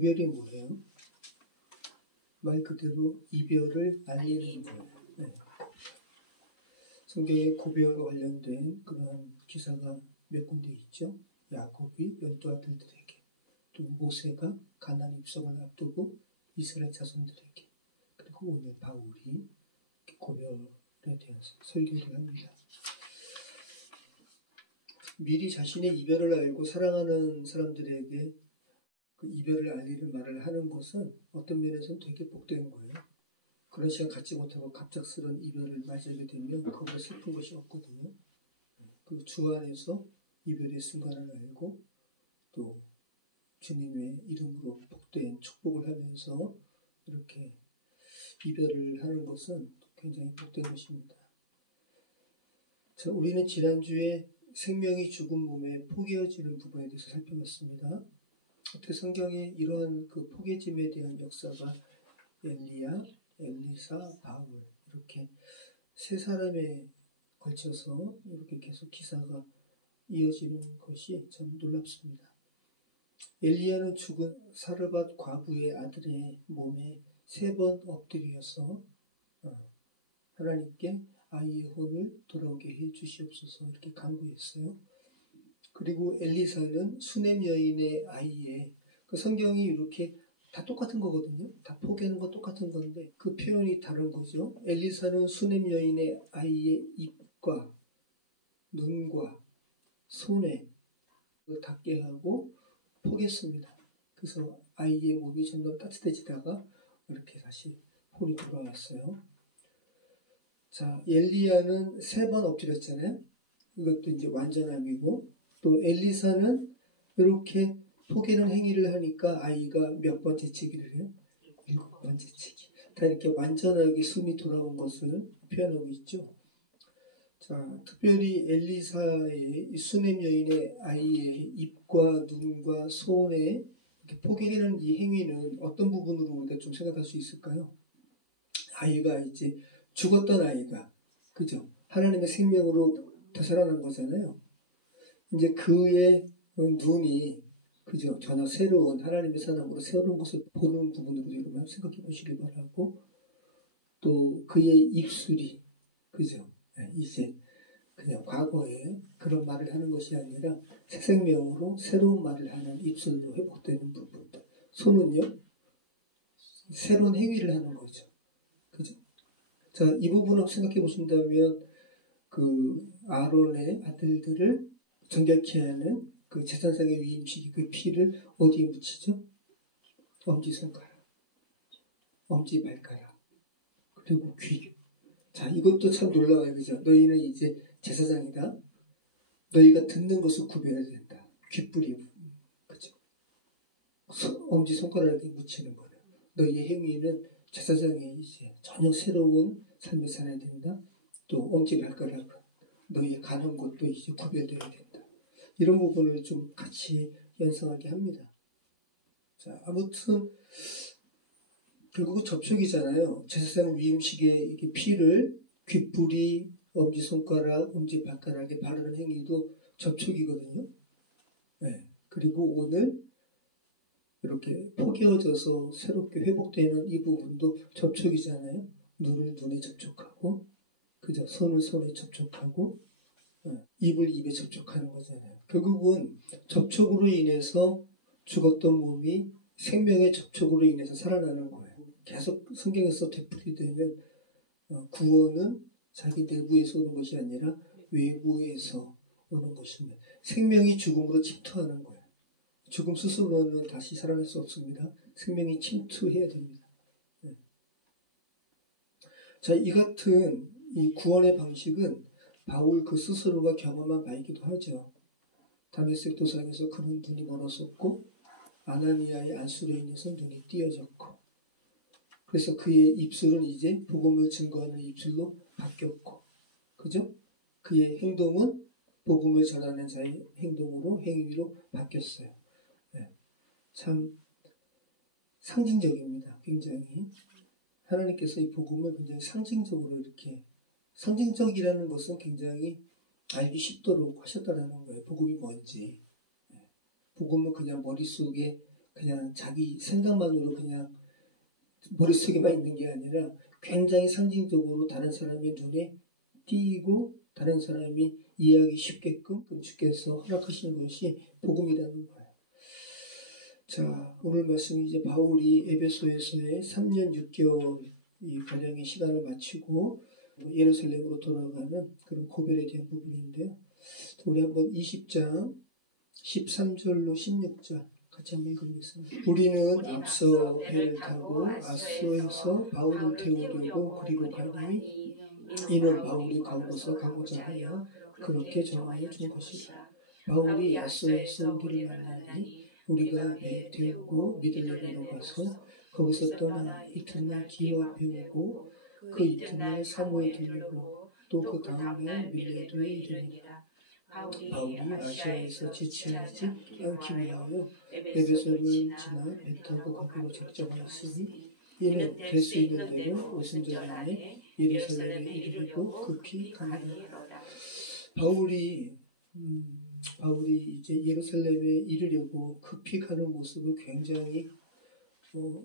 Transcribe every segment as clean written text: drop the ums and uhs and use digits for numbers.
고별이 뭐예요? 말 그대로 이별을 알리는 거예요. 네. 성경에 고별과 관련된 그런 기사가 몇 군데 있죠. 야곱이 12아들들에게, 또 모세가 가나안 입성을 앞두고 이스라엘 자손들에게, 그리고 오늘 바울이 고별에 대해서 설교를 합니다. 미리 자신의 이별을 알고 사랑하는 사람들에게 그 이별을 알리는 말을 하는 것은 어떤 면에서는 되게 복된 거예요. 그런 시간 갖지 못하고 갑작스런 이별을 맞이하게 되면 그보다 슬픈 것이 없거든요. 그 주 안에서 이별의 순간을 알고 또 주님의 이름으로 복된 축복을 하면서 이렇게 이별을 하는 것은 굉장히 복된 것입니다. 자, 우리는 지난주에 생명이 죽은 몸에 포개어지는 부분에 대해서 살펴봤습니다. 어떻게 성경에 이러한 그 포개짐에 대한 역사가 엘리야, 엘리사, 바울 이렇게 세 사람에 걸쳐서 이렇게 계속 기사가 이어지는 것이 참 놀랍습니다. 엘리야는 죽은 사르밧 과부의 아들의 몸에 3번 엎드려서 하나님께 아이의 혼을 돌아오게 해 주시옵소서 이렇게 간구했어요. 그리고 엘리사는 수넴 여인의 아이의 그 성경이 이렇게 다 똑같은 거거든요. 다 포개는 거 똑같은 건데 그 표현이 다른 거죠. 엘리사는 수넴 여인의 아이의 입과 눈과 손에 닿게 하고 포개했습니다. 그래서 아이의 몸이 점점 따뜻해지다가 이렇게 다시 혼이 돌아왔어요. 자, 엘리야는 3번 엎드렸잖아요. 이것도 이제 완전함이고, 또 엘리사는 이렇게 포개는 행위를 하니까 아이가 몇 번 재채기를 해요? 7번 재채기. 다 이렇게 완전하게 숨이 돌아온 것을 표현하고 있죠. 자, 특별히 엘리사의 수넴 여인의 아이의 입과 눈과 손에 이렇게 포개는 이 행위는 어떤 부분으로 우리가 좀 생각할 수 있을까요? 아이가 이제 죽었던 아이가, 그죠? 하나님의 생명으로 되살아난 거잖아요. 이제 그의 눈이, 그죠? 전혀 새로운 하나님의 사람으로 새로운 것을 보는 부분으로 여러분 생각해 보시기 바라고, 또 그의 입술이, 그죠? 이제 그냥 과거에 그런 말을 하는 것이 아니라 새 생명으로 새로운 말을 하는 입술로 회복되는 부분들. 손은요, 새로운 행위를 하는 거죠. 그죠? 자, 이 부분을 생각해 보신다면 그 아론의 아들들을 정결케 하는 그 제사장의 위임식이 그 피를 어디에 묻히죠? 엄지손가락, 엄지발가락, 그리고 귀. 자, 이것도 참 놀라워요. 그죠? 너희는 이제 제사장이다. 너희가 듣는 것을 구별해야 된다. 귓불이, 그죠? 엄지손가락에 묻히는 거예요. 너희의 행위는 제사장의 이제 전혀 새로운 삶을 살아야 된다. 또 엄지발가락은 너희 가는 곳도 이제 구별되어야 된다. 이런 부분을 좀 같이 연상하게 합니다. 자, 아무튼 결국은 접촉이잖아요. 제사장 위임식에 이렇게 피를 귓불이, 엄지손가락, 엄지발가락에 바르는 행위도 접촉이거든요. 네. 그리고 오늘 이렇게 포개어져서 새롭게 회복되는 이 부분도 접촉이잖아요. 눈을 눈에 접촉하고, 그죠? 손을 손에 접촉하고, 입을 입에 접촉하는 거잖아요. 결국은 접촉으로 인해서 죽었던 몸이 생명의 접촉으로 인해서 살아나는 거예요. 계속 성경에서 되풀이되는 구원은 자기 내부에서 오는 것이 아니라 외부에서 오는 것입니다. 생명이 죽음으로 침투하는 거예요. 죽음 스스로는 다시 살아날 수 없습니다. 생명이 침투해야 됩니다. 네. 자, 이 같은 이 구원의 방식은 바울 그 스스로가 경험한 바이기도 하죠. 다메섹 도상에서 그는 눈이 멀었었고 아나니아의 안수로 인해서 눈이 띄어졌고, 그래서 그의 입술은 이제 복음을 증거하는 입술로 바뀌었고, 그죠? 그의 행동은 복음을 전하는 자의 행동으로, 행위로 바뀌었어요. 네. 참 상징적입니다. 굉장히 하나님께서 이 복음을 굉장히 상징적으로 이렇게, 상징적이라는 것은 굉장히 알기 쉽도록 하셨다는 거예요. 복음이 뭔지. 복음은 그냥 머릿속에 그냥 자기 생각만으로 그냥 머릿속에만 있는 게 아니라 굉장히 상징적으로 다른 사람의 눈에 띄고 다른 사람이 이해하기 쉽게끔 주께서 허락하시는 것이 복음이라는 거예요. 자, 오늘 말씀이 이제 바울이 에베소에서의 3년 6개월 이 가량의 시간을 마치고 예루살렘으로 돌아가는 그런 고별에 대한 부분인데요. 우리 한번 20장 13절로 16절 같이 한번 읽어보겠습니다. 우리는 앞서 배를 타고 아소에서 바울을 태우려고 그리로 가니 이는 바울이 가고서 가고자 하여 그렇게 정하여 준 것이라. 바울이 아소에서 우리를 만나니 우리가 배에 태우고 미들레로 가서 거기서 떠나 이튿날 기와 배우고 그 이튿날 사모에 들리고 또 그 다음날 밀레도에 이르니라. 바울이 아시아에서 지체하지 않기 위하여 에베소를 지나 배 타고 가기로 작정하였으니 이는 될 수 있는 대로 오순절 안에 예루살렘에 이르려고 급히 가니라. 바울이 이제 예루살렘에 이르려고 급히 가는 모습을 굉장히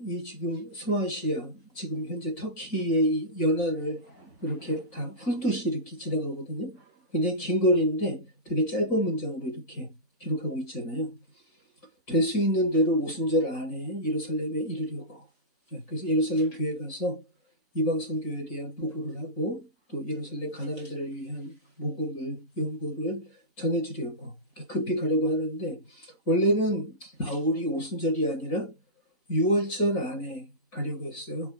이 지금 소아시아 지금 현재 터키의 이 연안을 이렇게 다 훑듯이 이렇게 지나가거든요. 굉장히 긴 거리인데 되게 짧은 문장으로 이렇게 기록하고 있잖아요. 될 수 있는 대로 오순절 안에 예루살렘에 이르려고. 그래서 예루살렘 교회 가서 이방 선교에 대한 보고를 하고 또 예루살렘 가난한 자를 위한 복음을 연구를 전해주려고 급히 가려고 하는데 원래는 바울이 오순절이 아니라 6월절 안에 가려고 했어요.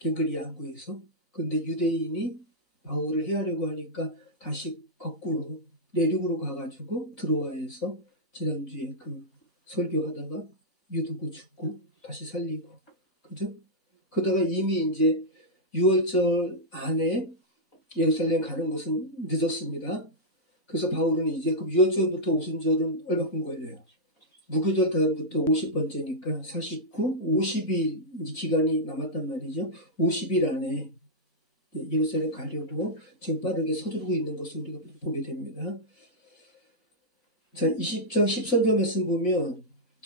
갱그리아 항구에서. 근데 유대인이 바울을 해하려고 하니까 다시 거꾸로 내륙으로 가가지고 드로아에서 지난주에 그 설교하다가 유두고 죽고 다시 살리고 그죠? 그러다가 이미 이제 6월절 안에 예루살렘 가는 것은 늦었습니다. 그래서 바울은 이제 그 6월절부터 오순절은 얼마큼 걸려요? 무교절 다음부터 50번째니까 49, 50일 기간이 남았단 말이죠. 50일 안에 예루살렘 가려고 지금 빠르게 서두르고 있는 것을 우리가 보게 됩니다. 자, 20장 13절 말씀 보면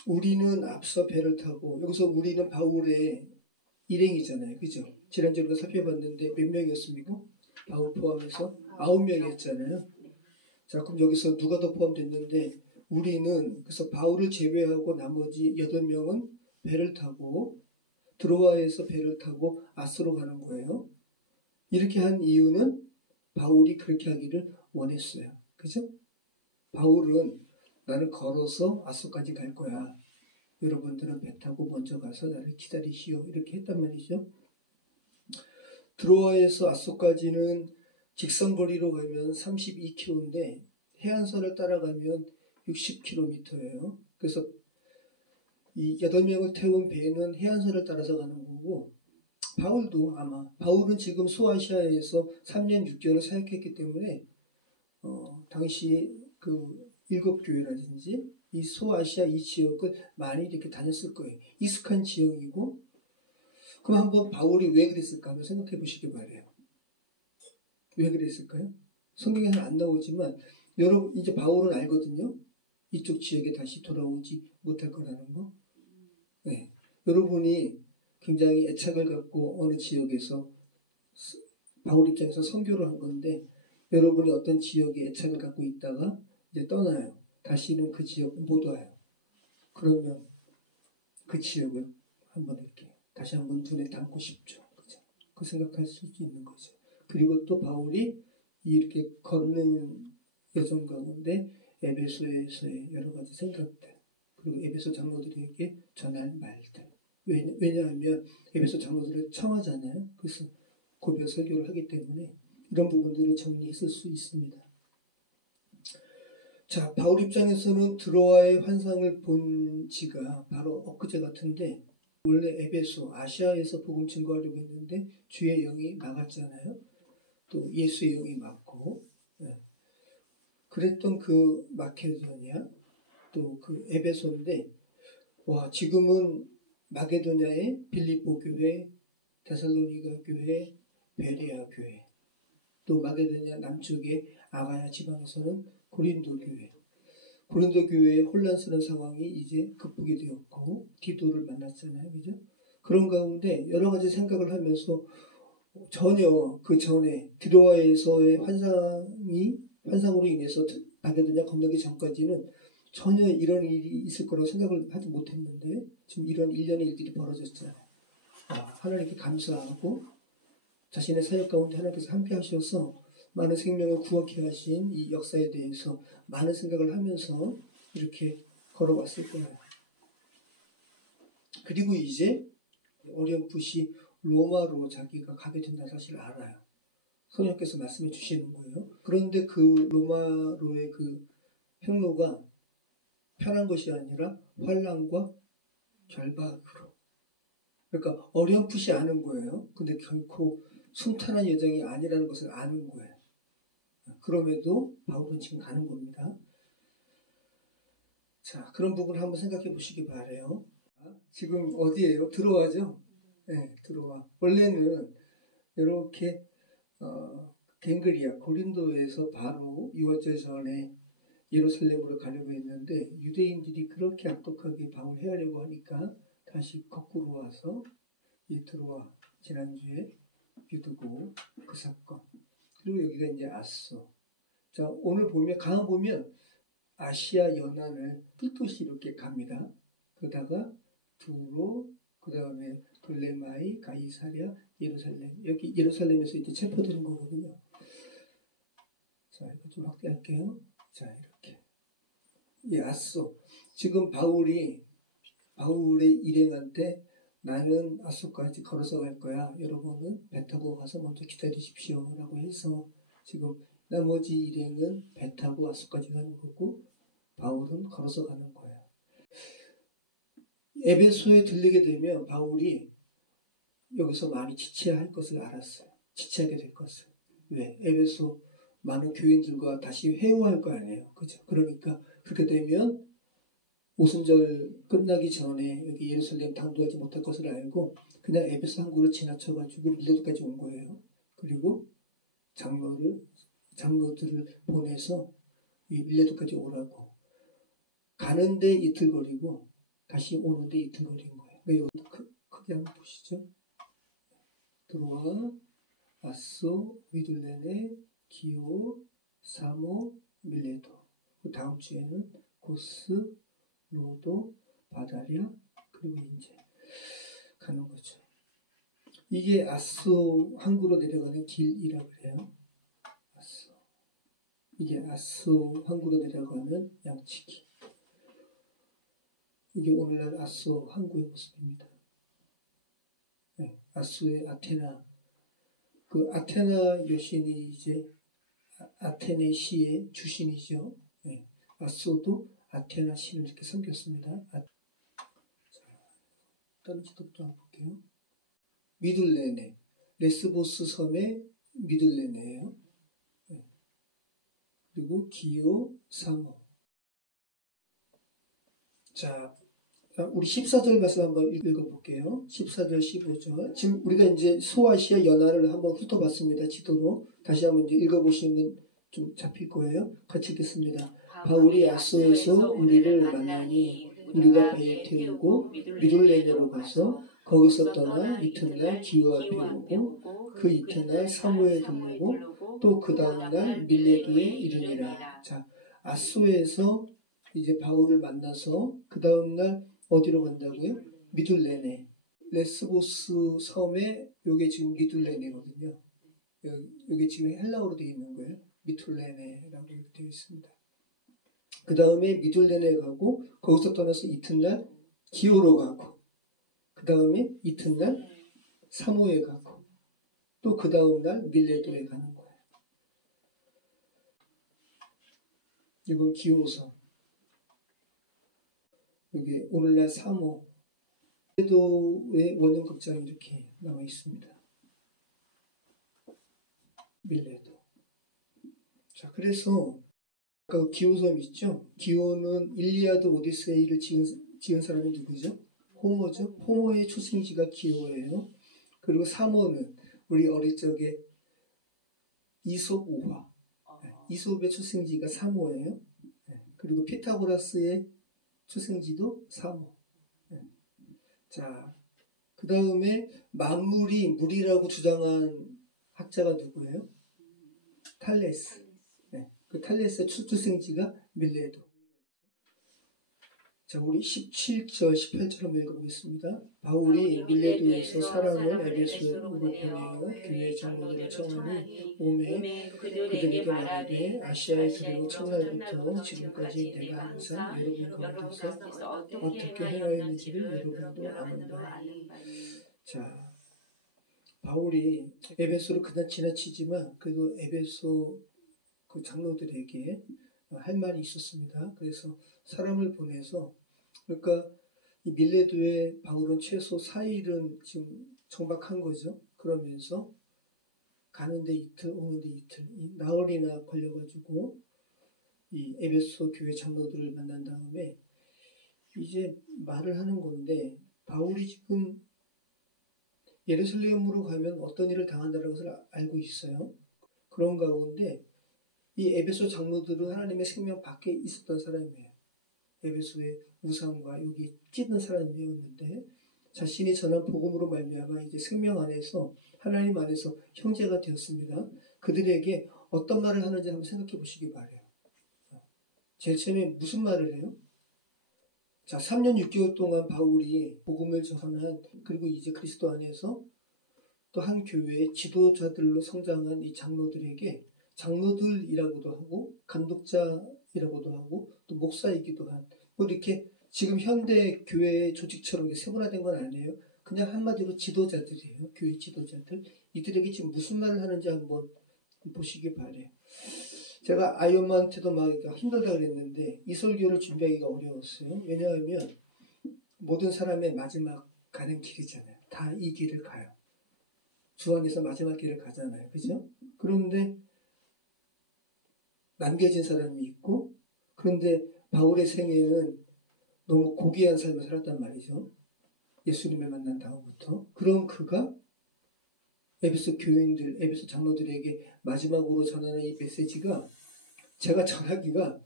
우리는 앞서 배를 타고 여기서 우리는 바울의 일행이잖아요. 그죠? 지난주에 우리가 살펴봤는데 몇 명이었습니까? 바울 포함해서 9명이었잖아요. 자, 그럼 여기서 누가 더 포함됐는데 우리는 그래서 바울을 제외하고 나머지 8명은 배를 타고 드로아에서 배를 타고 아스로 가는 거예요. 이렇게 한 이유는 바울이 그렇게 하기를 원했어요. 그죠? 바울은 나는 걸어서 아스까지 갈 거야. 여러분들은 배 타고 먼저 가서 나를 기다리시오. 이렇게 했단 말이죠. 드로아에서 아소까지는 직선거리로 가면 32km인데 해안선을 따라가면 60km예요. 그래서 이 8명을 태운 배는 해안선을 따라서 가는 거고 바울도 아마 바울은 지금 소아시아에서 3년 6개월을 사역했기 때문에 당시 그 일곱교회라든지 이 소아시아 이 지역을 많이 이렇게 다녔을 거예요. 익숙한 지역이고 그럼 한번 바울이 왜 그랬을까 한번 생각해 보시기 바래요. 왜 그랬을까요? 성경에는 안 나오지만 여러분 이제 바울은 알거든요. 이쪽 지역에 다시 돌아오지 못할 거라는 거. 네. 여러분이 굉장히 애착을 갖고 어느 지역에서 바울 입장에서 선교를 한 건데 여러분이 어떤 지역에 애착을 갖고 있다가 이제 떠나요. 다시는 그 지역 못 와요. 그러면 그 지역을 한번 이렇게 다시 한번 눈에 담고 싶죠. 그죠? 그 생각할 수 있는 거죠. 그리고 또 바울이 이렇게 걷는 여정 가운데 에베소에서의 여러 가지 생각들 그리고 에베소 장로들에게 전할 말들 왜냐하면 에베소 장로들을 청하잖아요. 그래서 고별 설교를 하기 때문에 이런 부분들을 정리했을 수 있습니다. 자, 바울 입장에서는 드로아의 환상을 본 지가 바로 엊그제 같은데 원래 에베소, 아시아에서 복음 증거하려고 했는데 주의 영이 막았잖아요. 또 예수의 영이 막고 그랬던 그 마케도니아 또 그 에베소인데 와 지금은 마게도냐의 빌립보 교회, 데살로니가 교회, 베레아 교회 또 마게도냐 남쪽의 아가야 지방에서는 고린도 교회 고린도 교회의 혼란스러운 상황이 이제 극복이 되었고 디도를 만났잖아요. 그죠? 그런 가운데 여러 가지 생각을 하면서 전혀 그 전에 드로아에서의 환상으로 인해서 바벨론에 건너기 전까지는 전혀 이런 일이 있을 거라고 생각을 하지 못했는데 지금 이런 일련의 일들이 벌어졌잖아요. 하나님께 감사하고 자신의 사역 가운데 하나님께서 함께 하셔서 많은 생명을 구원케 하신 이 역사에 대해서 많은 생각을 하면서 이렇게 걸어왔을 거예요. 그리고 이제 어렴풋이 로마로 자기가 가게 된다는 사실을 알아요. 성령께서 말씀해 주시는 거예요. 그런데 그 로마로의 그 행로가 편한 것이 아니라 환난과 결박으로. 그러니까 어렴풋이 아는 거예요. 근데 결코 순탄한 여정이 아니라는 것을 아는 거예요. 그럼에도 바울은 지금 가는 겁니다. 자, 그런 부분을 한번 생각해 보시기 바라요. 지금 어디예요? 들어와죠? 네, 들어와. 원래는 이렇게 갱그리아, 고린도에서 바로 6월절 전에 예루살렘으로 가려고 했는데 유대인들이 그렇게 악독하게 바울 해하려고 하니까 다시 거꾸로 와서 들어와. 지난주에 유두고 그 사건. 그리고 여기가 이제 아소. 자, 오늘 보면, 강한 보면 아시아 연안을 뚫듯이 이렇게 갑니다. 그러다가 두로, 그 다음에 돌레마이, 가이사랴, 예루살렘. 여기 예루살렘에서 이제 체포되는 거거든요. 자, 이거 좀 확대할게요. 자, 이렇게. 이 아소. 지금 바울의 일행한테 나는 아소까지 걸어서 갈 거야. 여러분은 배 타고 가서 먼저 기다리십시오. 라고 해서 지금 나머지 일행은 배 타고 아소까지 가는 거고 바울은 걸어서 가는 거예요. 에베소에 들리게 되면 바울이 여기서 많이 지체할 것을 알았어요. 지체하게 될 것을. 왜? 에베소 많은 교인들과 다시 회오할 거 아니에요. 그죠? 그러니까 그렇게 되면 오순절 끝나기 전에 여기 예루살렘 당도하지 못할 것을 알고 그냥 에베소 항구를 지나쳐가지고 밀레도까지 온 거예요. 그리고 장로들을 보내서 이 밀레도까지 오라고. 가는데 이틀 거리고 다시 오는데 이틀 거리인 거예요. 여기 크게 한번 보시죠. 들어와, 아소, 미둘레네, 기오, 사모, 밀레도. 그 다음 주에는 고스, 로도, 바다리아, 그리고 이제 가는 거죠. 이게 아소 항구로 내려가는 길이라고 그래요. 아소. 이게 아소 항구로 내려가는 양치기. 이게 오늘날 아소 항구의 모습입니다. 네, 아소의 아테나. 그 아테나 여신이 이제 아테네 시의 주신이죠. 네, 아소도 아테나 신을 이렇게 섬겼습니다. 다른 지도부터 한번 볼게요. 미둘레네. 레스보스 섬의 미둘레네예요. 네. 그리고 기오, 사모. 자, 우리 14절 말씀 한번 읽어볼게요. 14절, 15절. 지금 우리가 이제 소아시아 연안을 한번 훑어봤습니다. 지도로. 다시 한번 이제 읽어보시면 좀 잡힐 거예요. 같이 읽겠습니다. 바울이 아소에서 우리를 만나니 우리가 배에 태우고 미둘레네로 가서 거기서 떠나 이튿날 기오 앞에 오고 그 이튿날 사모에 들르고 또 그 다음날 밀레도에 이르니라. 자, 아소에서 이제 바울을 만나서 그 다음날 어디로 간다고요? 미둘레네. 레스보스 섬에 요게 지금 미둘레네거든요. 요게 지금 헬라어로 되어 있는 거예요. 미툴레네라고 되어 있습니다. 그 다음에 미둘레네 가고 거기서 떠나서 이튿날 기오로 가고 그 다음에 이튿날 사모에 가고 또 그 다음날 밀레도에 가는 거예요. 이건 기오섬. 여기 오늘날 사모 밀레도의 원형 극장이 이렇게 나와 있습니다. 밀레도. 자, 그래서 아까 기오섬 있죠? 기오는 일리아드 오디세이를 지은 사람이 누구죠? 호모죠. 호모의 출생지가 기오예요. 그리고 사모는 우리 어릴 적에 이솝 우화. 이솝의 출생지가 사모예요. 그리고 피타고라스의 출생지도 3호. 자, 그 다음에 만물이 물이라고 주장한 학자가 누구예요? 탈레스. 네, 그 탈레스의 출생지가 밀레도. 자, 우리 17절, 18절 한번 읽어보겠습니다. 바울이 밀레도에서 사람을 에베소로 보내어 교회 장로들을 청하니 오매 그들에게 말하되 아시아에 들어온 첫날부터 지금까지 내가 항상 여러분 가운데서 어떻게 행하였는지를 여러분도 아는다. 자, 바울이 에베소를 그냥 지나치지만 그래도 에베소 그 장로들에게 할 말이 있었습니다. 그래서 사람을 보내서 그러니까 이 밀레도에 바울은 최소 4일은 지금 정박한 거죠. 그러면서 가는데 이틀, 오는데 이틀, 나흘이나 걸려가지고 이 에베소 교회 장로들을 만난 다음에 이제 말을 하는 건데 바울이 지금 예루살렘으로 가면 어떤 일을 당한다는 것을 알고 있어요. 그런 가운데 이 에베소 장로들은 하나님의 생명 밖에 있었던 사람이에요. 에베소의 우상과 여기 찢는 사람이었는데 자신이 전한 복음으로 말미암아 이제 생명 안에서 하나님 안에서 형제가 되었습니다. 그들에게 어떤 말을 하는지 한번 생각해 보시기 바라요. 제일 처음에 무슨 말을 해요? 자, 3년 6개월 동안 바울이 복음을 전한 그리고 이제 그리스도 안에서 또 한 교회의 지도자들로 성장한 이 장로들에게 장로들이라고도 하고 감독자이라고도 하고 또 목사이기도 한 뭐 이렇게 지금 현대 교회의 조직처럼 세분화된 건 아니에요. 그냥 한마디로 지도자들이에요. 교회 지도자들. 이들에게 지금 무슨 말을 하는지 한번 보시기 바래요. 제가 아이언만한테도 막 힘들다 그랬는데 이 설교를 준비하기가 어려웠어요. 왜냐하면 모든 사람의 마지막 가는 길이잖아요. 다 이 길을 가요. 주 안에서 마지막 길을 가잖아요. 그죠? 그런데 남겨진 사람이 있고 그런데 바울의 생애는 너무 고귀한 삶을 살았단 말이죠. 예수님을 만난 다음부터. 그럼 그가 에베소 교인들, 에베소 장로들에게 마지막으로 전하는 이 메시지가 제가 전하기가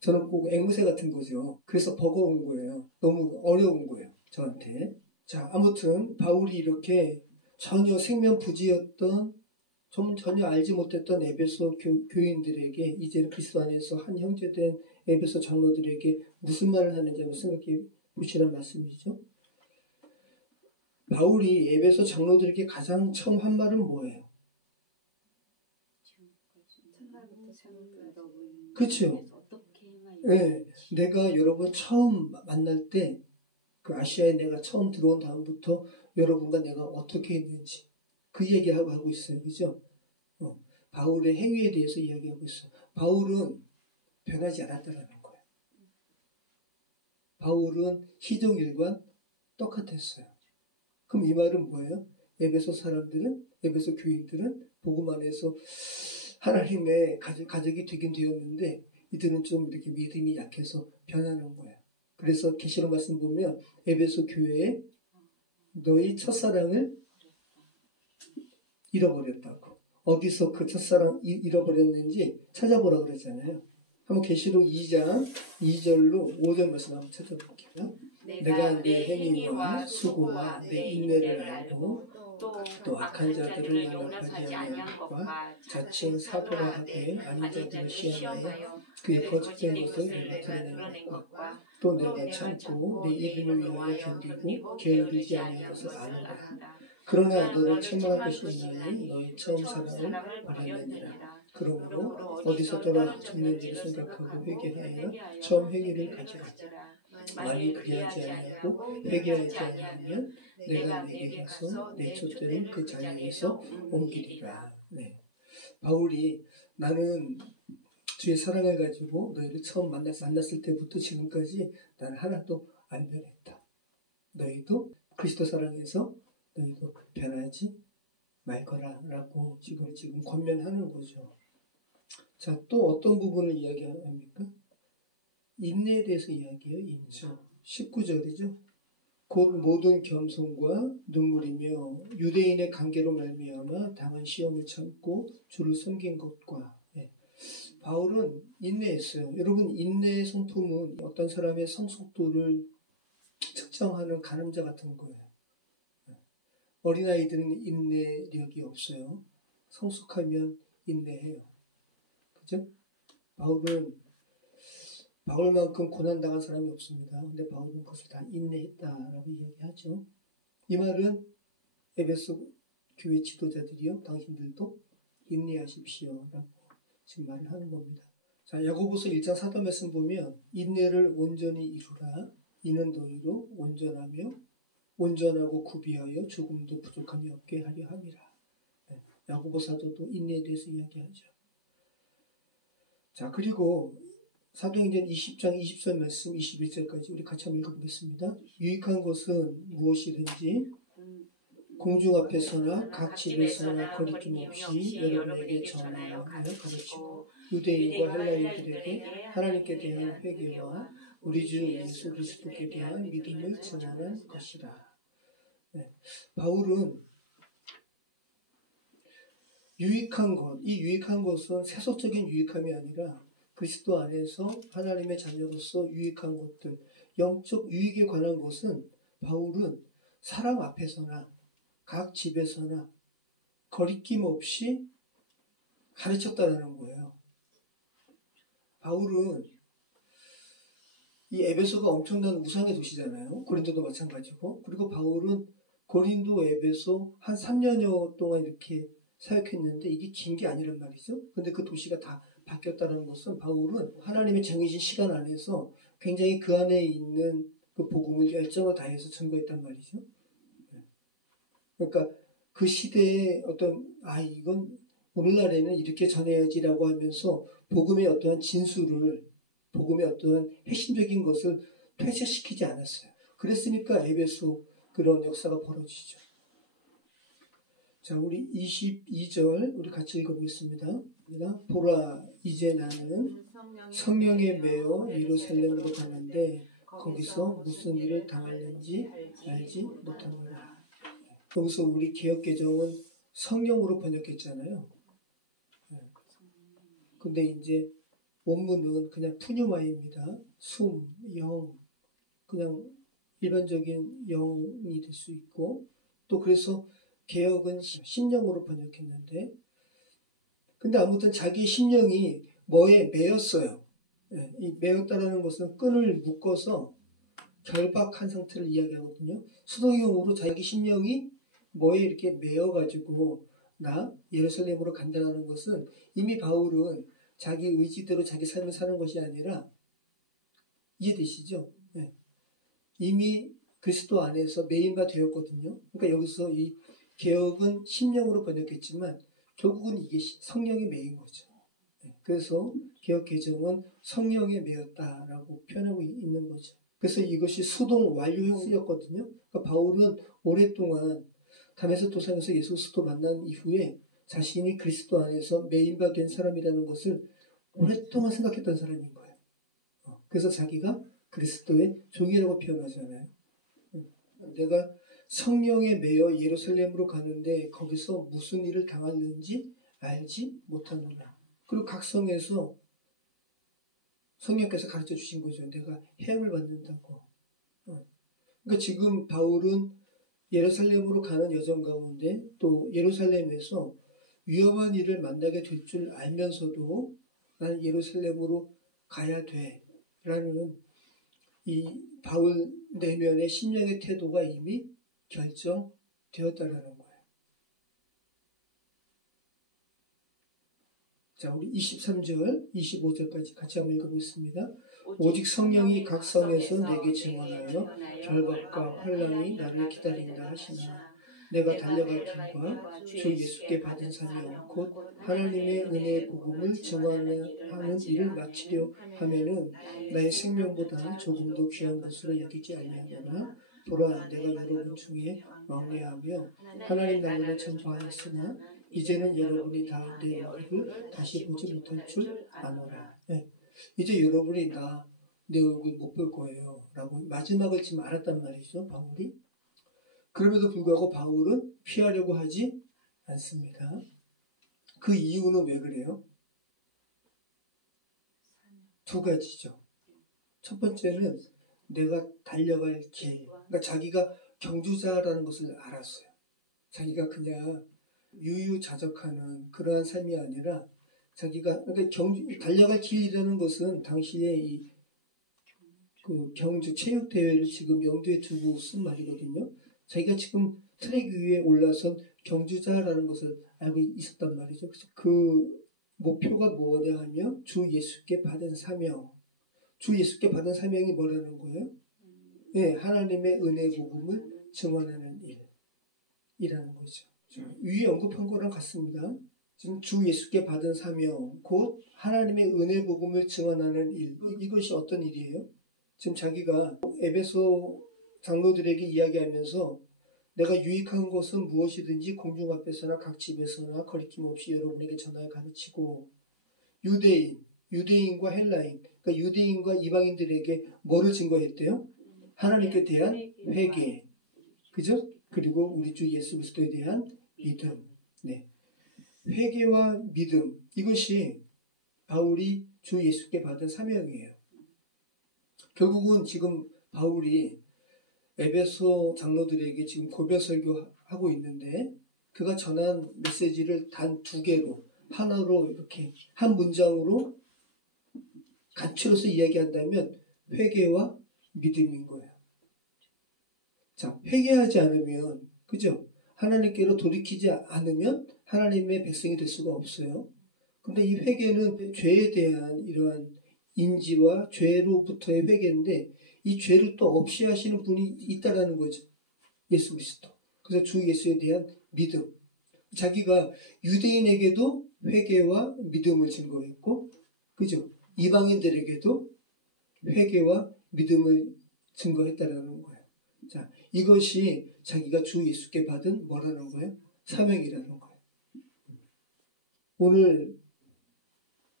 저는 꼭 앵무새 같은 거죠. 그래서 버거운 거예요. 너무 어려운 거예요. 저한테. 자, 아무튼 바울이 이렇게 전혀 생명부지였던 전혀 알지 못했던 에베소 교인들에게 이제는 그리스도 안에서 한 형제된 에베소 장로들에게 무슨 말을 하는지 한번 생각해 보시라는 말씀이죠. 바울이 에베소 장로들에게 가장 처음 한 말은 뭐예요? 그렇죠. 네, 내가 여러분 처음 만날 때 그 아시아에 내가 처음 들어온 다음부터 여러분과 내가 어떻게 했는지 그 얘기하고 하고 있어요. 그죠? 바울의 행위에 대해서 이야기하고 있어요. 바울은 변하지 않았다라는 거예요. 바울은 희동일관 똑같았어요. 그럼 이 말은 뭐예요? 에베소 사람들은, 에베소 교인들은 복음 안에서 하나님의 가족이 되긴 되었는데 이들은 좀 이렇게 믿음이 약해서 변하는 거예요. 그래서 계시록 말씀 보면 에베소 교회에 너희 첫사랑을 잃어버렸다고. 어디서 그 첫사랑 잃어버렸는지 찾아보라 그랬잖아요. 한번 계시록 2장 2절로 5절 말씀 한번 찾아볼게요. 내가 내 행위와 수고와 내 인내를 알고 또 악한 자들을 용납하지 아니한 것과 자칭 사도라 하되 아닌 자들을 시험하여 그의 거짓된 것을 내가 드러낸 것과 또 내가 참고 내 이름을 위하여 견디고 게으르지 아니한 것을 아노라. 그러나 너를 책망할 것이 있나니 너희 처음 사랑을 버렸느니라. 그러므로 어디서 떨어졌는지를 생각하고 회개하여 처음 회개를 가지라. 만일 그리하지 아니하고 회개하지 아니하면 내가 내게 가서 내 촛대를 그 자리에서 옮기리라. 네. 바울이 나는 주의 사랑을 가지고 너희를 처음 만났을 때부터 지금까지 나는 하나도 안 변했다. 너희도 그리스도 사랑에서 너희도 변하지 말 거라라고 지금 권면하는 거죠. 자, 또 어떤 부분을 이야기합니까? 인내에 대해서 이야기해요. 인내. 19절이죠. 곧 모든 겸손과 눈물이며 유대인의 관계로 말미암아 당한 시험을 참고 주를 섬긴 것과. 네. 바울은 인내했어요. 여러분, 인내의 성품은 어떤 사람의 성숙도를 측정하는 가늠자 같은 거예요. 어린아이들은 인내력이 없어요. 성숙하면 인내해요. 그죠? 바울만큼 고난당한 사람이 없습니다. 근데 바울은 그것을 다 인내했다라고 이야기하죠. 이 말은 에베소 교회 지도자들이요, 당신들도 인내하십시오라고 지금 말을 하는 겁니다. 자, 야고보서 1장 4절 말씀 보면 인내를 온전히 이루라. 이는 너희로 온전하며 온전하고 구비하여 조금도 부족함이 없게 하려 함이라. 네, 야고보 사도도 인내에 대해서 이야기하죠. 자, 그리고 사도행전 20장 20절 말씀 21절까지 우리 같이 한번 읽어보겠습니다. 유익한 것은 무엇이든지 공중 앞에서나 각 집에서나 거리낌 없이 여러분에게 전하여 가르치고 유대인과 헬라인들에게 하나님께 대한 회개와 우리 주 예수 그리스도께 대한 믿음을 전하는 것이라. 네. 바울은 유익한 것, 이 유익한 것은 세속적인 유익함이 아니라 그리스도 안에서 하나님의 자녀로서 유익한 것들, 영적 유익에 관한 것은 바울은 사람 앞에서나 각 집에서나 거리낌 없이 가르쳤다라는 거예요. 바울은 이 에베소가 엄청난 우상의 도시잖아요. 고린도도 마찬가지고. 그리고 바울은 고린도, 에베소 한 3년여 동안 이렇게 사역했는데 이게 긴 게 아니란 말이죠. 근데 그 도시가 다 바뀌었다는 것은 바울은 하나님의 정해진 시간 안에서 굉장히 그 안에 있는 그 복음을 열정을 다해서 전거했단 말이죠. 그러니까 그 시대에 이건 오늘날에는 이렇게 전해야지라고 하면서 복음의 어떠한 진수를, 복음의 어떠한 핵심적인 것을 퇴색시키지 않았어요. 그랬으니까 에베소 그런 역사가 벌어지죠. 자, 우리 22절 우리 같이 읽어보겠습니다. 보라, 이제 나는 성령에 매여 예루살렘으로 가는데 거기서 무슨 일을 당하는지 알지 못하노라. 여기서 우리 개역개정은 성령으로 번역했잖아요. 근데 이제 원문은 그냥 푸뉴마입니다. 숨, 영, 그냥 일반적인 영이 될 수 있고, 또 그래서 개역은 심령으로 번역했는데, 근데 아무튼 자기 심령이 뭐에 매였어요. 이 매였다라는 것은 끈을 묶어서 결박한 상태를 이야기하거든요. 수동용으로 자기 심령이 뭐에 이렇게 매여가지고 나 예루살렘으로 간다는 것은 이미 바울은 자기 의지대로 자기 삶을 사는 것이 아니라, 이해되시죠? 네. 이미 그리스도 안에서 매인바 되었거든요. 그러니까 여기서 이 개역은 심령으로 번역했지만 결국은 이게 성령에 매인 거죠. 네. 그래서 개역 개정은 성령에 매였다라고 표현하고 있는 거죠. 그래서 이것이 수동 완료형 쓰였거든요. 그러니까 바울은 오랫동안 다메섹 도상에서 예수 그리스도 만난 이후에 자신이 그리스도 안에서 매인바 된 사람이라는 것을 오랫동안 생각했던 사람인 거예요. 그래서 자기가 그리스도의 종이라고 표현하잖아요. 내가 성령에 매여 예루살렘으로 가는데 거기서 무슨 일을 당하는지 알지 못하노라. 그리고 각 성에서 성령께서 가르쳐 주신 거죠. 내가 해험을 받는다고. 그러니까 지금 바울은 예루살렘으로 가는 여정 가운데 또 예루살렘에서 위험한 일을 만나게 될 줄 알면서도 나는 예루살렘으로 가야 돼 라는 이 바울 내면의 심령의 태도가 이미 결정되었다는 거예요. 자, 우리 23절, 25절까지 같이 한번 읽어보겠습니다. 오직 성령이 각 성에서 내게 증언하여 결박과 환난이 나를 기다린다 하시나 내가 달려갈 길과 주 예수께 받은 사명 곧 하나님의 은혜의 복음을 증언하는 일을 마치려 하면은 나의 생명보다 조금도 귀한 것으로 여기지 아니하노라. 보라, 내가 여러분 중에 왕래하며 하나님 나라를 전파하였으나 이제는 여러분이 다 내 얼굴을 다시 보지 못할 줄 아노라. 네. 이제 여러분이 내 얼굴 못 볼 거예요 라고 마지막을 지금 알았단 말이죠, 바울이. 그럼에도 불구하고 바울은 피하려고 하지 않습니다. 그 이유는 왜 그래요? 두 가지죠. 첫 번째는 내가 달려갈 길. 그러니까 자기가 경주자라는 것을 알았어요. 자기가 그냥 유유자적하는 그러한 삶이 아니라 자기가 그러니까 달려갈 길이라는 것은 당시에 그 경주 체육대회를 지금 염두에 두고 쓴 말이거든요. 자기가 지금 트랙 위에 올라선 경주자라는 것을 알고 있었단 말이죠. 그래서 그 목표가 뭐냐 하면 주 예수께 받은 사명. 주 예수께 받은 사명이 뭐라는 거예요? 네, 하나님의 은혜 복음을 증언하는 일이라는 거죠. 위에 언급한 거랑 같습니다. 지금 주 예수께 받은 사명, 곧 하나님의 은혜 복음을 증언하는 일. 이것이 어떤 일이에요? 지금 자기가 에베소 장로들에게 이야기하면서 내가 유익한 것은 무엇이든지 공중 앞에서나 각 집에서나 거리낌 없이 여러분에게 전하여 가르치고, 유대인과 헬라인, 그러니까 유대인과 이방인들에게 뭐를 증거했대요? 하나님께 대한 회개, 그죠? 그리고 우리 주 예수 그리스도에 대한 믿음. 네. 회개와 믿음, 이것이 바울이 주 예수께 받은 사명이에요. 결국은 지금 바울이 에베소 장로들에게 지금 고별 설교하고 있는데 그가 전한 메시지를 단 두 개로 하나로 이렇게 한 문장으로 간추려서 이야기한다면 회개와 믿음인 거예요. 자, 회개하지 않으면, 그죠? 하나님께로 돌이키지 않으면 하나님의 백성이 될 수가 없어요. 근데 이 회개는 죄에 대한 이러한 인지와 죄로부터의 회개인데 이 죄를 또 없이 하시는 분이 있다라는 거죠. 예수 그리스도. 그래서 주 예수에 대한 믿음. 자기가 유대인에게도 회개와 믿음을 증거했고, 그죠? 이방인들에게도 회개와 믿음을 증거했다라는 거예요. 자, 이것이 자기가 주 예수께 받은 뭐라는 거예요? 사명이라는 거예요. 오늘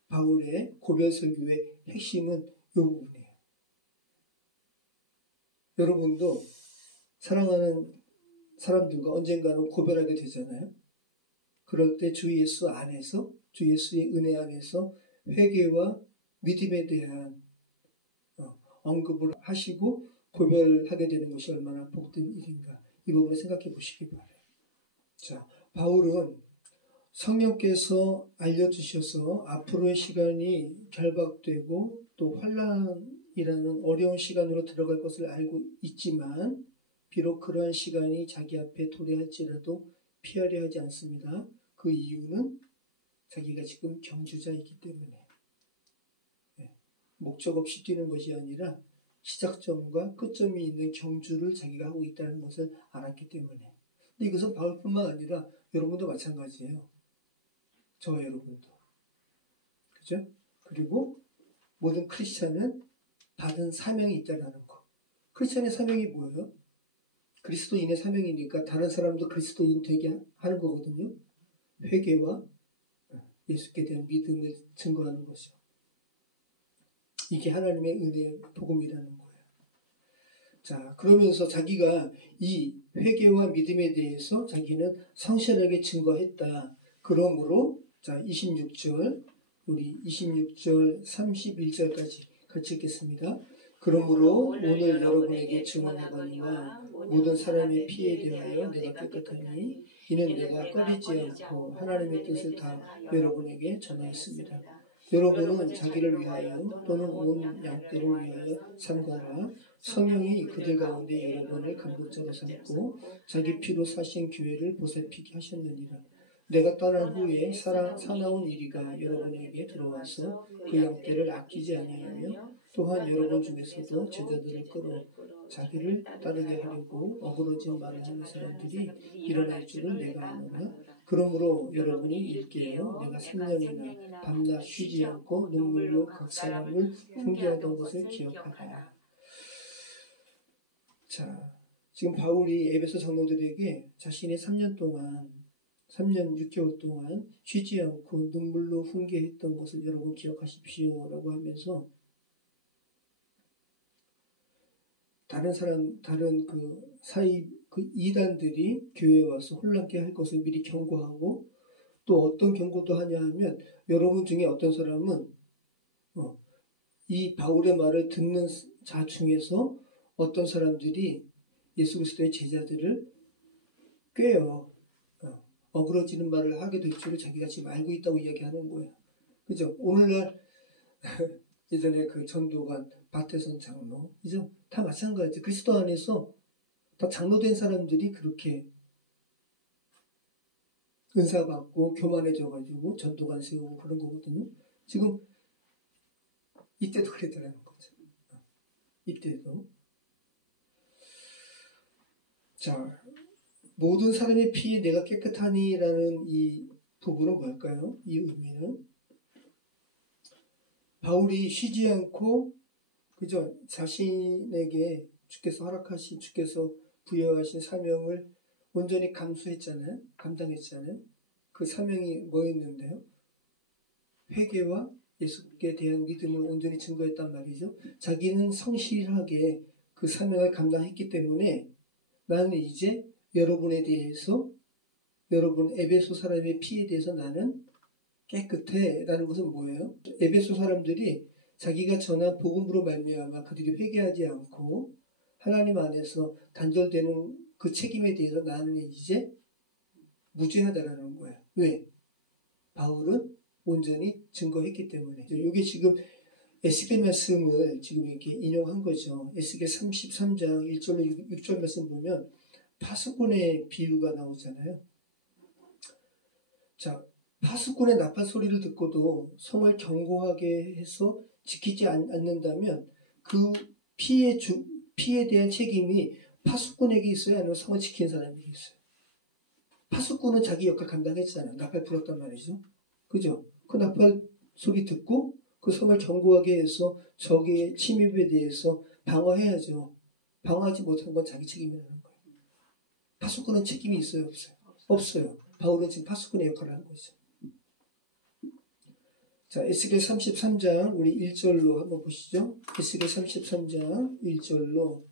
바울의 고별 설교의 핵심은 이 부분이에요. 여러분도 사랑하는 사람들과 언젠가는 고별하게 되잖아요. 그럴 때 주 예수 안에서, 주 예수의 은혜 안에서 회개와 믿음에 대한 언급을 하시고 고별하게 되는 것이 얼마나 복된 일인가, 이 부분을 생각해 보시기 바라요. 자, 바울은 성령께서 알려주셔서 앞으로의 시간이 결박되고 또 환난이라는 어려운 시간으로 들어갈 것을 알고 있지만 비록 그러한 시간이 자기 앞에 도래할지라도 피하려 하지 않습니다. 그 이유는 자기가 지금 경주자이기 때문에, 목적 없이 뛰는 것이 아니라 시작점과 끝점이 있는 경주를 자기가 하고 있다는 것을 알았기 때문에. 근데 이것은 바울뿐만 아니라 여러분도 마찬가지예요. 저와 여러분도. 그죠? 그리고 모든 크리스찬은 받은 사명이 있다는 거. 크리스찬의 사명이 뭐예요? 그리스도인의 사명이니까 다른 사람도 그리스도인 되게 하는 거거든요. 회개와 예수께 대한 믿음을 증거하는 것이죠. 이게 하나님의 은혜의 복음이라는 거예요. 자, 그러면서 자기가 이 회개와 믿음에 대해서 자기는 성실하게 증거했다. 그러므로 자, 26절, 우리 26절 31절까지 같이 읽겠습니다. 그러므로 오늘 여러분에게 증언하거니와 모든 사람의 피에 대하여 내가 깨끗하니 이는 내가 꺼리지 않고 하나님의 뜻을 다 여러분에게 전하였습니다. 여러분은 자기를 위하여 또는 온 양떼를 위하여 삼가라. 성령이 그들 가운데 여러분을 감독자로 삼고 자기 피로 사신 교회를 보살피게 하셨느니라. 내가 떠난 후에 사나운 이리가 여러분에게 들어와서 그 양떼를 아끼지 아니하며 또한 여러분 중에서도 제자들을 끌어 자기를 따르게 하려고 어그러진 말을 하는 사람들이 일어날 줄을 내가 아노라. 그러므로 여러분이 일깨어 내가 3년이나 밤낮 쉬지 않고 눈물로 각 사람을 훈계하던 것을 기억하라. 자, 지금 바울이 에베소 장로들에게 자신이 3년 6개월 동안 쉬지 않고 눈물로 훈계했던 것을 여러분 기억하십시오 라고 하면서 다른 그 이단들이 교회에 와서 혼란케 할 것을 미리 경고하고, 또 어떤 경고도 하냐 하면 여러분 중에 어떤 사람은 이 바울의 말을 듣는 자 중에서 어떤 사람들이 예수 그리스도의 제자들을 꾀어 어그러지는 말을 하게 될 줄을 자기가 지금 알고 있다고 이야기하는 거예요. 그죠? 오늘날 예전에 그 전도관 박태선 장로, 그죠? 다 마찬가지. 그리스도 안에서 다 장로된 사람들이 그렇게 은사 받고 교만해져가지고 전도관 세우고 그런 거거든요. 지금 이때도 그랬다는 거죠. 이때도. 자, 모든 사람의 피 내가 깨끗하니라는 이 부분은 뭘까요? 이 의미는 바울이 쉬지 않고 그죠? 자신에게 주께서 허락하신 주께서 부여하신 사명을 온전히 감수했잖아요. 감당했잖아요. 그 사명이 뭐였는데요? 회개와 예수께 대한 믿음을 온전히 증거했단 말이죠. 자기는 성실하게 그 사명을 감당했기 때문에 나는 이제 여러분에 대해서 여러분 에베소 사람의 피에 대해서 나는 깨끗해 라는 것은 뭐예요? 에베소 사람들이 자기가 전한 복음으로 말미암아 그들이 회개하지 않고 하나님 안에서 단절되는 그 책임에 대해서 나는 이제 무죄하다라는 거예요. 왜? 바울은 온전히 증거했기 때문에. 이게 지금 에스겔 말씀을 지금 이렇게 인용한 거죠. 에스겔 33장 1절로 6절 말씀 보면 파수꾼의 비유가 나오잖아요. 자, 파수꾼의 나팔 소리를 듣고도 성을 견고하게 해서 지키지 않는다면 그 피에 대한 책임이 파수꾼에게 있어요? 아니면 성을 지키는 사람에게 있어요? 파수꾼은 자기 역할 감당했잖아요. 나팔 불었단 말이죠. 그죠? 그 나팔 소리 듣고 그 성을 견고하게 해서 적의 침입에 대해서 방어해야죠. 방어하지 못한 건 자기 책임이라는 거예요. 파수꾼은 책임이 있어요? 없어요? 없어요. 바울은 지금 파수꾼의 역할을 한 거죠. 자, 에스겔 33장 우리 1절로 한번 보시죠. 에스겔 33장 1절로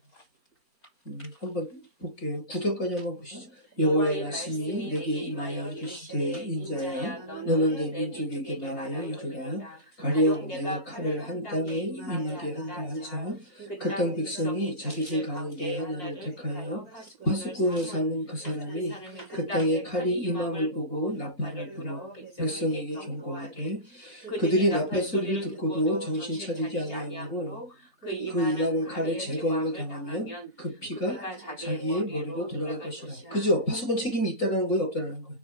한번 볼게요. 9절까지 한번 보시죠. 여호와의 말씀이 내게 임하여 이르시되 인자야 너는 내 민족에게 말하여 이르라 가령 내가 칼을 한 땅에 임하게 한다 하자 그 땅 백성이 자기들 가운데 하나를 택하여 파수꾼을 삼는 그 사람이 그 땅에 칼이 임함을 보고 나팔을 불어 백성에게 경고하되 그들이 나팔 소리를 듣고도 정신 차리지 아니하므로 그 임함을 칼에 제거함을 당하면 그 피가 자기의 머리로 돌아갈 것이라. 그죠? 파수꾼 책임이 있다는 거예요? 없다는 거예요?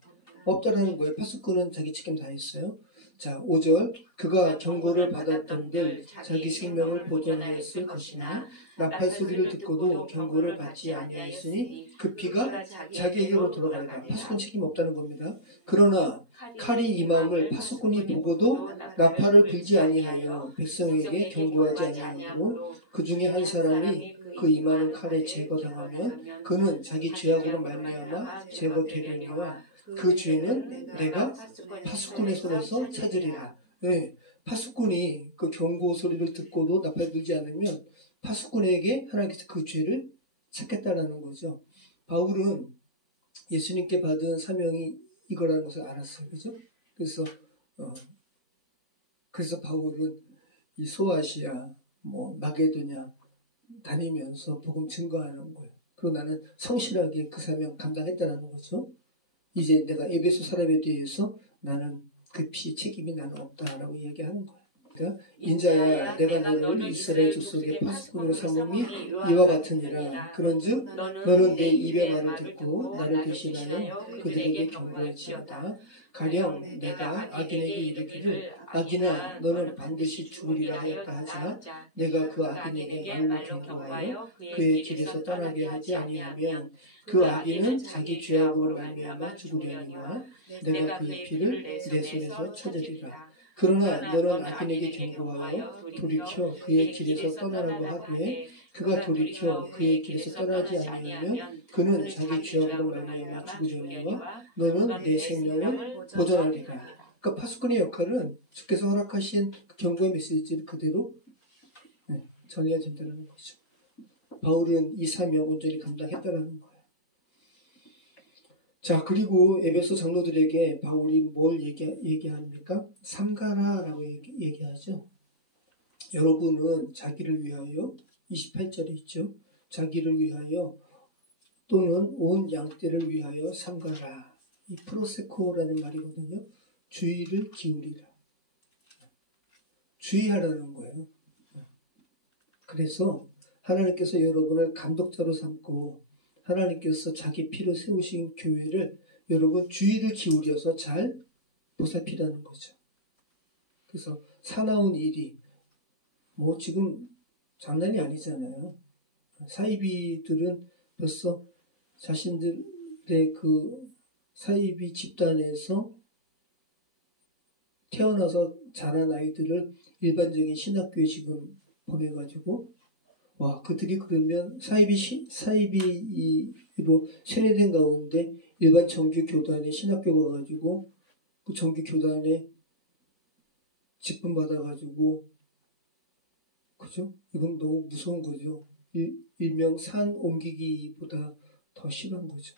없다는 거예요. 파수꾼은 자기 책임 다 했어요. 자, 5절 그가 경고를 받았던들 자기 생명을 보존하였을 것이나 나팔 소리를 듣고도 경고를 받지 아니하였으니 그 피가 자기에게로 돌아가리라. 파수꾼 책임 없다는 겁니다. 그러나 칼이 임함을 파수꾼이 보고도 나팔을 불지 아니하여 백성에게 경고하지 아니하므로 그 중에 한 사람이 그 임하는 칼에 제거당하면 그는 자기 죄악으로 말미암아 제거되려니와 그 죄는 내가 파수꾼의 손에서 찾으리라. 네, 파수꾼이 그 경고 소리를 듣고도 나팔 불지 않으면 파수꾼에게 하나님께서 그 죄를 찾겠다라는 거죠. 바울은 예수님께 받은 사명이 이거라는 것을 알았어요. 그죠? 그래서 바울은 이 소아시아, 마게도냐 다니면서 복음 증거하는 거예요. 그리고 나는 성실하게 그 사명 감당했다는 거죠. 이제 내가 에베소 사람에 대해서 나는 그 피 책임이 나는 없다라고 얘기하는 거예요. 그러니까 인자야 내가 너를 이스라엘 족속의 파수꾼으로 삼음이 이와 같으니라. 그런즉 너는 내 입의 말을 듣고 나를 대신하여 그들에게 경고할지어다. 가령 내가 악인에게 이르기를 악인아 너는 반드시 죽으리라 하였다 하자 내가 그 악인에게 말로 경고하여 그의 길에서 떠나게 하지 아니하면 그 악인은 자기 죄악으로 말미암아 죽으려니와 내가 그의 피를 내 손에서 찾으리라. 그러나 너는 악인에게 경고하여 돌이켜 그의 길에서 떠나라고 하되 그가 돌이켜 그의 길에서 떠나지 아니하면 그는 자기 죄악으로 말미암아 죽으려니와 너는 내 생명을 보존하리라. 그러니까 파수꾼의 역할은 주께서 허락하신 그 경고의 메시지를 그대로 전해야 된다는 거죠. 바울은 이 사명 온전히 감당했다는 거예요. 자, 그리고 에베소 장로들에게 바울이 뭘 얘기합니까? 삼가라라고 얘기하죠. 여러분은 자기를 위하여 28절에 있죠. 자기를 위하여 또는 온 양떼를 위하여 삼가라. 이 프로세코라는 말이거든요. 주의를 기울이라. 주의하라는 거예요. 그래서 하나님께서 여러분을 감독자로 삼고 하나님께서 자기 피로 세우신 교회를 여러분 주의를 기울여서 잘 보살피라는 거죠. 그래서 사나운 일이 뭐 지금 장난이 아니잖아요. 사이비들은 벌써 자신들의 그 사이비 집단에서 태어나서 자란 아이들을 일반적인 신학교에 지금 보내가지고 와 그들이 그러면 사이비로 세뇌된 가운데 일반 정규 교단에 신학교 가가지고 그 정규 교단에 직분 받아가지고 그죠? 이건 너무 무서운 거죠. 일명 산 옮기기보다 더 심한 거죠.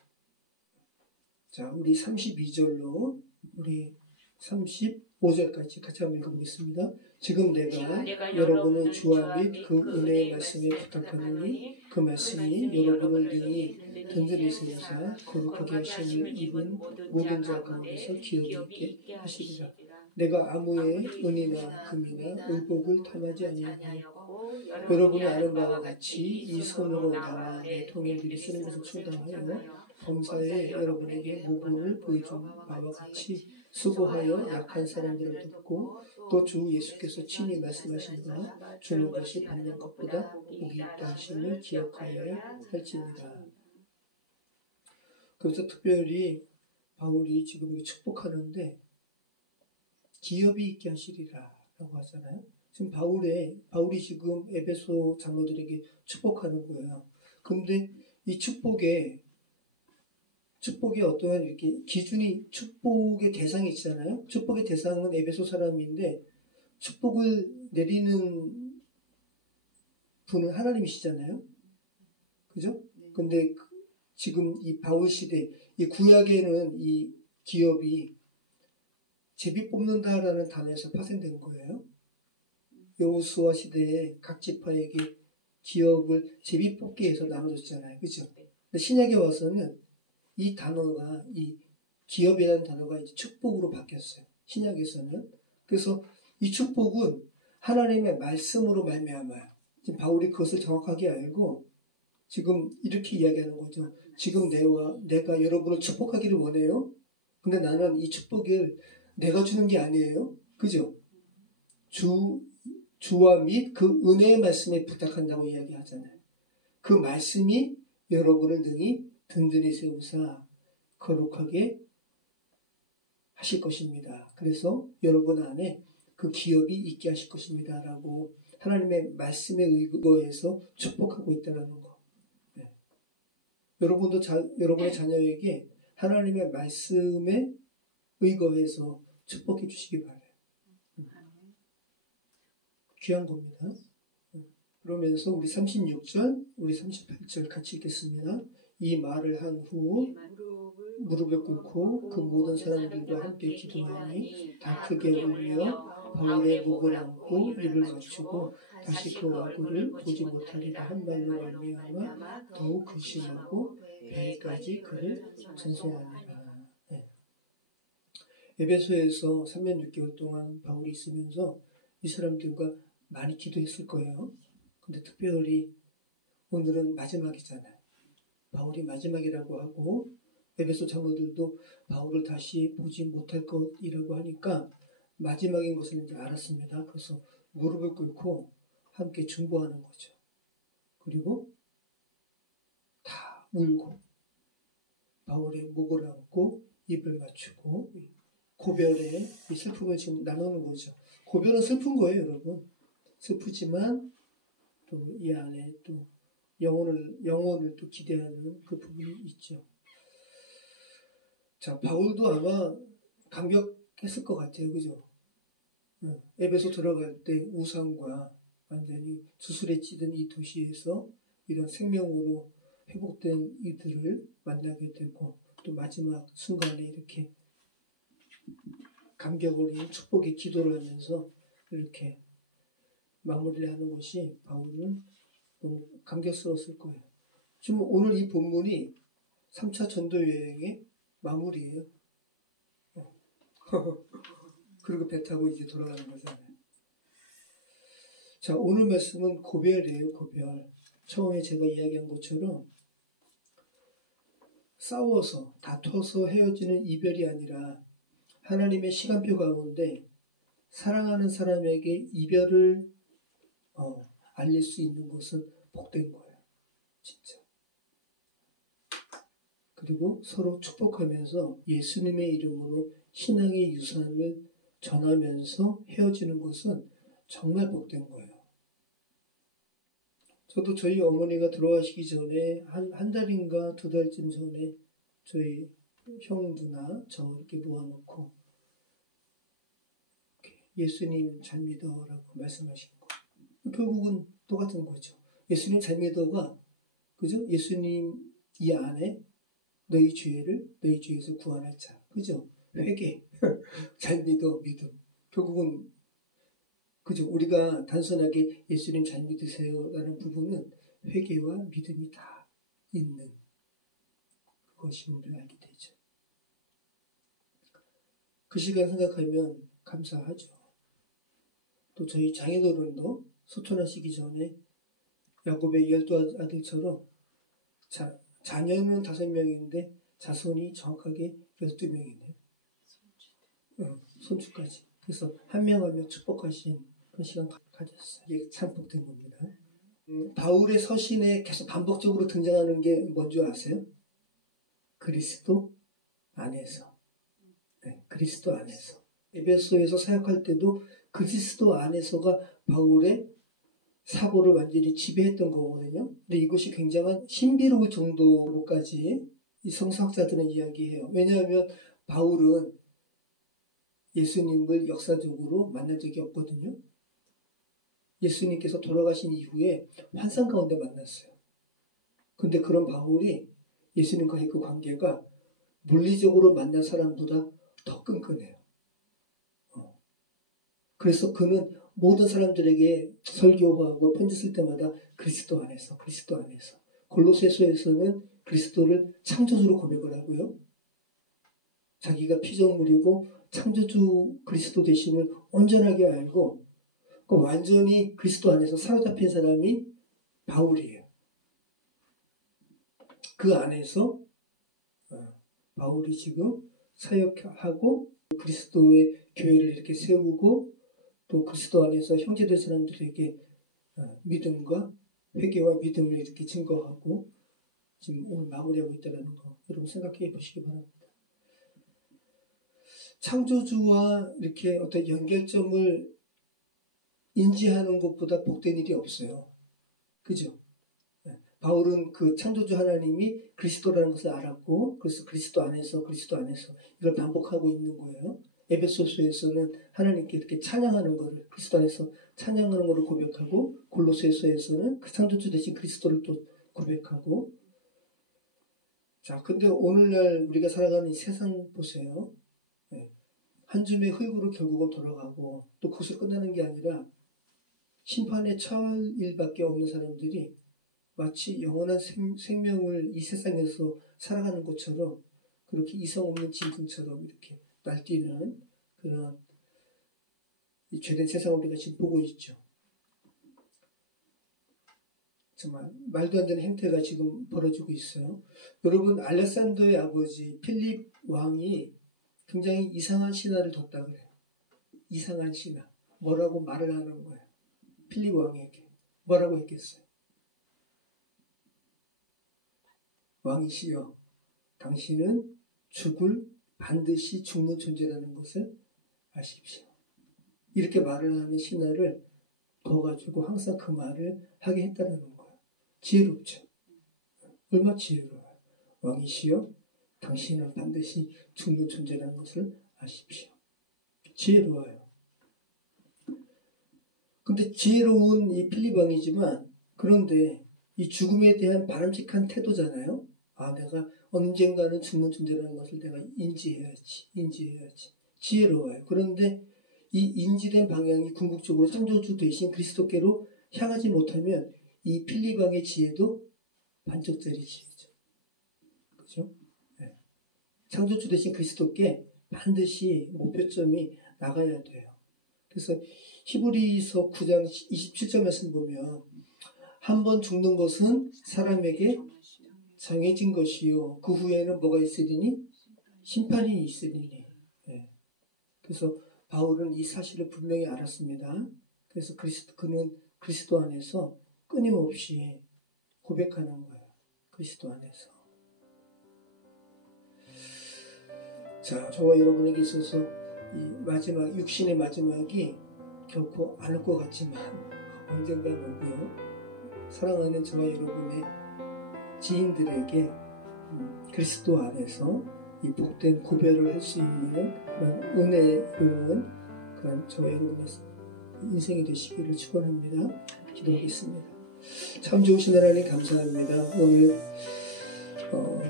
자, 우리 32절로 우리 35절까지 같이 한번 읽어보겠습니다. 지금 내가 여러분을 주와 및 그 은혜의 말씀에 부탁하노니 그 말씀이 여러분을 능히 든든히 세우사 거룩하게 하심을 입은 모든 자 가운데서 기업이 있게 하시리라. 내가 아무의 은이나 금이나 의복을 탐하지 아니하고 여러분이 아는 바와 같이 이 손으로 나와 내 통일들이 쓰는 것을 충당하여 범사에 여러분에게 모범을 보여준 바와 같이 수고하여 약한 사람들을 돕고 또 주 예수께서 친히 말씀하신 바 주는 것이 받는 것보다 복이 있다 하심을 기억하여야 할지니라. 그래서 특별히 바울이 지금 축복하는데 기업이 있게 하시리라 라고 하잖아요. 지금 바울이 지금 에베소 장로들에게 축복하는 거예요. 근데 이 축복에 어떠한 이렇게 기준이 축복의 대상이 있잖아요. 축복의 대상은 에베소 사람인데 축복을 내리는 분은 하나님이시잖아요. 그죠? 근데 지금 이 바울 시대, 이 구약에는 이 기업이 제비 뽑는다라는 단어에서 파생된 거예요. 여호수아 시대에 각 지파에게 기업을 제비 뽑기 해서 나눠줬잖아요. 그죠? 근데 신약에 와서는 이 단어가, 이 기업이라는 단어가 이제 축복으로 바뀌었어요. 신약에서는. 그래서 이 축복은 하나님의 말씀으로 말미암아요. 지금 바울이 그것을 정확하게 알고 지금 이렇게 이야기하는 거죠. 지금 내가 여러분을 축복하기를 원해요. 근데 나는 이 축복을 내가 주는 게 아니에요. 그죠? 주와 및 그 은혜의 말씀에 부탁한다고 이야기하잖아요. 그 말씀이 여러분을 능히 든든히 세우사 거룩하게 하실 것입니다. 그래서 여러분 안에 그 기업이 있게 하실 것입니다. 라고 하나님의 말씀에 의거해서 축복하고 있다는 거. 네. 여러분도 여러분의 자녀에게 하나님의 말씀에 의거해서 축복해 주시기 바라요. 귀한 겁니다. 그러면서 우리 36절, 우리 38절 같이 읽겠습니다. 이 말을 한 후 무릎을 꿇고 그 모든 사람들과 함께 기도하니 다 크게 울며 바울의 목을 안고 입을 맞추고 다시 그 얼굴을 보지 못하리라 한 말로 말미암아 더욱 근심하고 배까지 그를 찬송하니라. 네. 에베소에서 3년 6개월 동안 바울이 있으면서 이 사람들과 많이 기도했을 거예요. 근데 특별히 오늘은 마지막이잖아요. 바울이 마지막이라고 하고 에베소 장로들도 바울을 다시 보지 못할 것이라고 하니까 마지막인 것을 이제 알았습니다. 그래서 무릎을 꿇고 함께 중보하는 거죠. 그리고 다 울고 바울의 목을 안고 입을 맞추고 고별의 이 슬픔을 지금 나누는 거죠. 고별은 슬픈 거예요, 여러분. 슬프지만 또 이 안에 또 영혼을 또 기대하는 그 부분이 있죠. 자, 바울도 아마 감격했을 것 같아요. 그죠? 에베소 들어갈 때 우상과 완전히 수술에 찌든 이 도시에서 이런 생명으로 회복된 이들을 만나게 되고 또 마지막 순간에 이렇게 감격 어린 축복의 기도를 하면서 이렇게 마무리를 하는 것이 바울은 너무 감격스러웠을 거예요. 지금 오늘 이 본문이 3차 전도 여행의 마무리예요. 그리고 배 타고 이제 돌아가는 거잖아요. 자, 오늘 말씀은 고별이에요. 고별. 처음에 제가 이야기한 것처럼 싸워서 다퉈서 헤어지는 이별이 아니라 하나님의 시간표 가운데 사랑하는 사람에게 이별을 알릴 수 있는 것은 복된 거예요. 진짜. 그리고 서로 축복하면서 예수님의 이름으로 신앙의 유산을 전하면서 헤어지는 것은 정말 복된 거예요. 저도 저희 어머니가 돌아가시기 전에 한 달인가 2달쯤 전에 저희 형 누나 저 이렇게 모아놓고 예수님 잘 믿어라고 말씀하신 거. 결국은 똑같은 거죠. 예수님 잘 믿어가 그죠? 예수님 이 안에 너희 죄를 너희 죄에서 구원할 자. 그죠? 회개. 잘 믿어 믿음. 결국은 그죠? 우리가 단순하게 예수님 잘 믿으세요라는 부분은 회개와 믿음이 다 있는 것임을 알게 되죠. 그 시간 생각하면 감사하죠. 또 저희 장애도른도 소천하시기 전에 야곱의 12아들처럼 자녀는 5명인데 자손이 정확하게 12명이네요. 손주까지. 그래서 한 명 한 명 축복하신 그런 시간 가졌어요. 이게 참 복된 겁니다. 바울의 서신에 계속 반복적으로 등장하는 게 뭔지 아세요? 그리스도 안에서. 네, 그리스도 안에서. 에베소에서 사역할 때도 그리스도 안에서가 바울의 사고를 완전히 지배했던 거거든요. 근데 이것이 굉장한 신비로울 정도로까지 이 성서학자들은 이야기해요. 왜냐하면 바울은 예수님을 역사적으로 만난 적이 없거든요. 예수님께서 돌아가신 이후에 환상 가운데 만났어요. 근데 그런 바울이 예수님과의 그 관계가 물리적으로 만난 사람보다 더 끈끈해요. 그래서 그는 모든 사람들에게 설교하고 편지 쓸 때마다 그리스도 안에서 골로새서에서는 그리스도를 창조주로 고백을 하고요. 자기가 피조물이고 창조주 그리스도 되심을 온전하게 알고 완전히 그리스도 안에서 사로잡힌 사람이 바울이에요. 그 안에서 바울이 지금 사역하고 그리스도의 교회를 이렇게 세우고 또 그리스도 안에서 형제된 사람들에게 믿음과 회개와 믿음을 이렇게 증거하고 지금 오늘 마무리하고 있다는 거 여러분 생각해 보시기 바랍니다. 창조주와 이렇게 어떤 연결점을 인지하는 것보다 복된 일이 없어요. 그죠? 바울은 그 창조주 하나님이 그리스도라는 것을 알았고 그래서 그리스도 안에서 이걸 반복하고 있는 거예요. 에베소서에서는 하나님께 이렇게 찬양하는 것을 그리스도 안에서 찬양하는 것을 고백하고 골로새서에서는 그 창조주 대신 그리스도를 또 고백하고 자 근데 오늘날 우리가 살아가는 이 세상 보세요. 한 줌의 흙으로 결국은 돌아가고 또 그것으로 끝나는 게 아니라 심판의 처일밖에 없는 사람들이 마치 영원한 생명을 이 세상에서 살아가는 것처럼 그렇게 이성 없는 짐승처럼 이렇게 날뛰는 그런 죄된 세상을 우리가 지금 보고 있죠. 정말 말도 안 되는 행태가 지금 벌어지고 있어요. 여러분 알렉산더의 아버지 필립 왕이 굉장히 이상한 신화를 뒀다 그래요. 이상한 신화. 뭐라고 말을 하는 거예요. 필립 왕에게. 뭐라고 했겠어요? 왕이시여, 당신은 반드시 죽는 존재라는 것을 아십시오. 이렇게 말을 하는 신하를 둬가지고 항상 그 말을 하게 했다는 거예요. 지혜롭죠. 얼마나 지혜로워요. 왕이시여, 당신은 반드시 죽는 존재라는 것을 아십시오. 지혜로워요. 근데 지혜로운 이 필립 왕이지만 그런데 이 죽음에 대한 바람직한 태도잖아요. 내가 언젠가는 죽는 존재라는 것을 내가 인지해야지. 지혜로워요. 그런데 이 인지된 방향이 궁극적으로 창조주 되신 그리스도께로 향하지 못하면 이 필리방의 지혜도 반쪽짜리 지혜죠. 그죠? 네. 창조주 되신 그리스도께 반드시 목표점이 나가야 돼요. 그래서 히브리서 9장 27절 말씀 보면 한 번 죽는 것은 사람에게 정해진 것이요 그 후에는 뭐가 있으리니? 심판이 있으리니. 네. 그래서 바울은 이 사실을 분명히 알았습니다. 그래서 그는 그리스도 안에서 끊임없이 고백하는 거예요. 그리스도 안에서. 자, 저와 여러분에게 있어서 이 마지막, 육신의 마지막이 결코 안 올 것 같지만 언젠가 오고요. 사랑하는 저와 여러분의 지인들에게 그리스도 안에서 이 복된 구별을 할 수 있는 그런 은혜로운 그런 저와 여러분의 인생이 되시기를 축원합니다. 기도하겠습니다. 참 좋으신 하나님 감사합니다. 오늘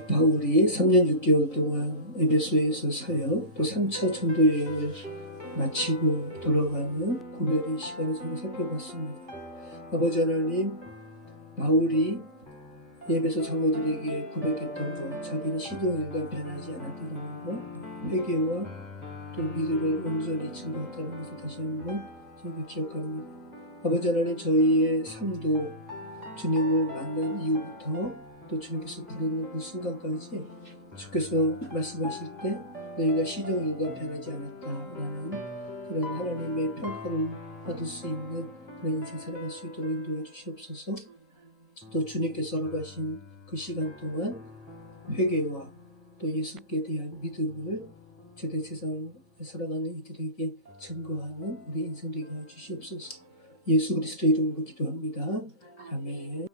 바울이 3년 6개월 동안 에베소에서 사역 또 3차 전도 여행을 마치고 돌아가는 구별의 시간을 저희가 살펴봤습니다. 아버지 하나님, 바울이 에베소 장로들에게 고백했던 것, 자기는 시종일관 변하지 않았다는 것, 회개와 또 믿음을 온전히 증거했다는 것을 다시 한번 저희가 기억합니다. 아버지 하나님, 저희의 삶도 주님을 만난 이후부터 또 주님께서 부르는 그 순간까지 주께서 말씀하실 때 너희가 시종일관 변하지 않았다라는 그런 하나님의 평가를 받을 수 있는 그런 인생 살아갈 수 있도록 인도해 주시옵소서. 또 주님께서 살아가신 그 시간 동안 회개와 또 예수께 대한 믿음을 주된 세상을 살아가는 이들에게 증거하는 우리 인생 되게 해 주시옵소서. 예수 그리스도 이름으로 기도합니다. 아멘.